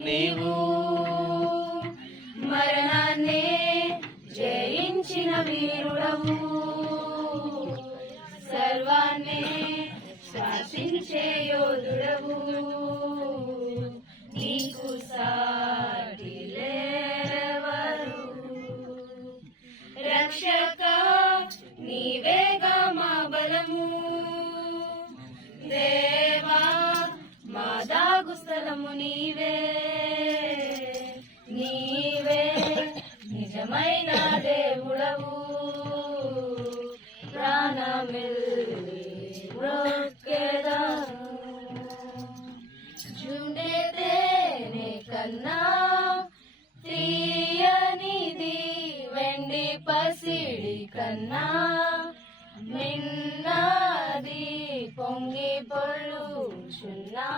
నీవు మరణాన్నే జయించిన వీరుడవు, సర్వాన్నే శాసించే యోధుడవు. నీకు సాటి లేరెవరు, రక్షక నీవేగా మా బలము. దేవా మా దాగు స్థలము నీవే, నీవే నిజమైన దేవుడవు. ప్రాణమిల్లి బ్రొక్కెదను, జుండే తేనె కన్నా తీయనిది, వెండి పసిడి కన్నా మిన్నది, పొంగి పొర్లుచున్నా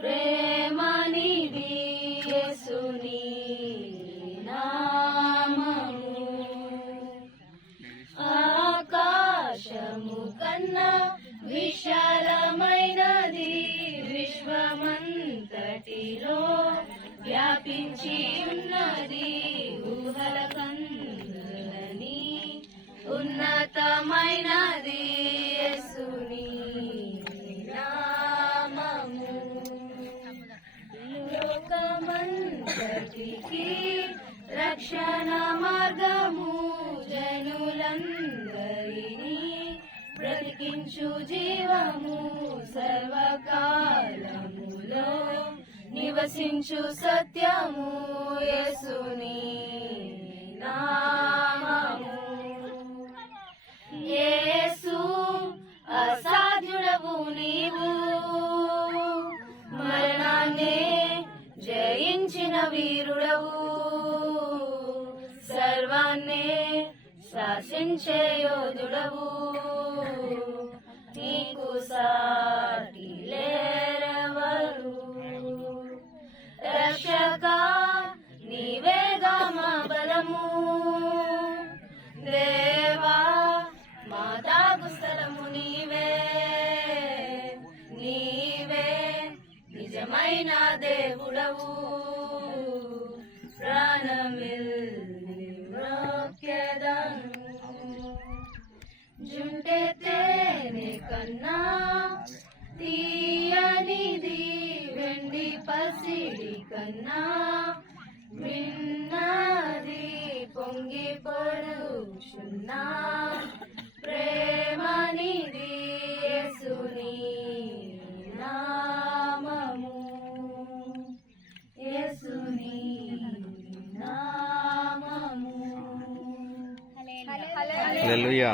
ప్రేమనిది యేసుని నామము. ఆకాశము కన్నా విశాలమైనది, విశ్వమంతటిలో వ్యాపించి ఉన్నది. ఊహల కందని ఉన్నతమైనది యేసుని నామము. లోకమంతటికి రక్షణ మార్గము, జనులందరినీ బ్రతికించు జీవము. సర్వకాలములో నివసించు సత్యము, యేసుని నామము. యేసు అసాధ్యుడవు నీవు, మరణాన్నే జయించిన వీరుడవు, సర్వాన్నే శాసించే యోధుడవు. నీకు సాటి లేరెవరు, రక్షక నీవేగా మా బలము. దేవా మా దాగు స్థలము నీవే, నీవే నిజమైన దేవుడవు. ప్రాణమిల్లి బ్రొక్కెదను, జుంటే తేనె కన్నా తీయనిది, వెండి పసిడి కన్నా మిన్నది, పొంగి పొడుచున్నా ప్రేమనిది యేసుని నామము. యేసుని నామము. హల్లెలూయా.